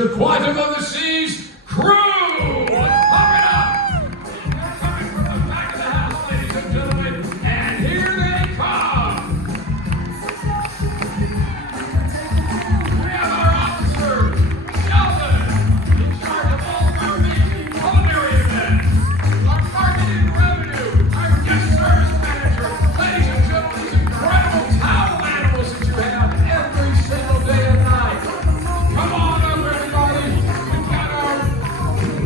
your Quantum of the Seas crew. Pump it up. They're coming from the back of the house, ladies and gentlemen, and here they come. We have our officer, Sheldon, in charge of all of our amazing culinary events. Our marketing and revenue, our guest service manager, ladies and gentlemen, these incredible towel animals that you have every single day and night. Come on up, everybody. We've got our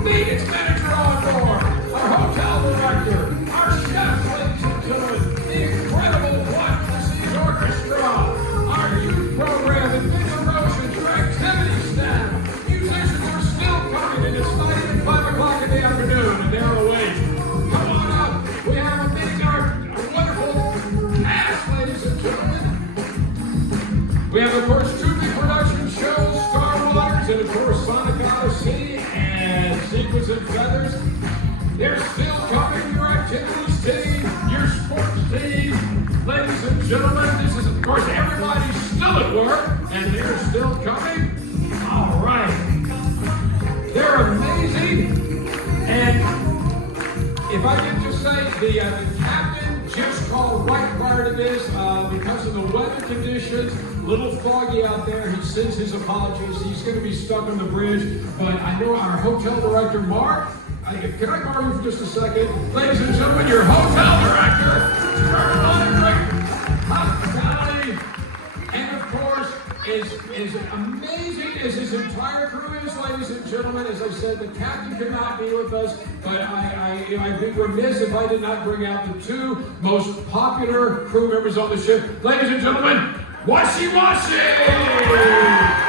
maintenance manager on board, our hotel director, our chef, ladies and gentlemen, the incredible One of the Seas Orchestra, our youth program, and Big Erosions, your activity staff. Musicians are still coming, and it's not even 5 o'clock in the afternoon, and they're awake. Come on up. We have our wonderful cast, ladies and gentlemen. We have, of course, two big production shows, Star Waters, and of course, Sonic Odyssey and Sequins and Feathers. They're still coming, your activities team, your sports team. Ladies and gentlemen, this is, of course, everybody's still at work, and they're still coming. All right. They're amazing. And if I can just say, the captain just called right prior to this because of the weather conditions, a little foggy out there. He sends his apologies. He's going to be stuck on the bridge. But I know our hotel director, Mark, can I borrow you for just a second? Ladies and gentlemen, your hotel director, hospitality, and of course, as amazing as his entire crew is, ladies and gentlemen, as I said, the captain could not be with us, but I'd be remiss if I did not bring out the two most popular crew members on the ship. Ladies and gentlemen, Washi Washi!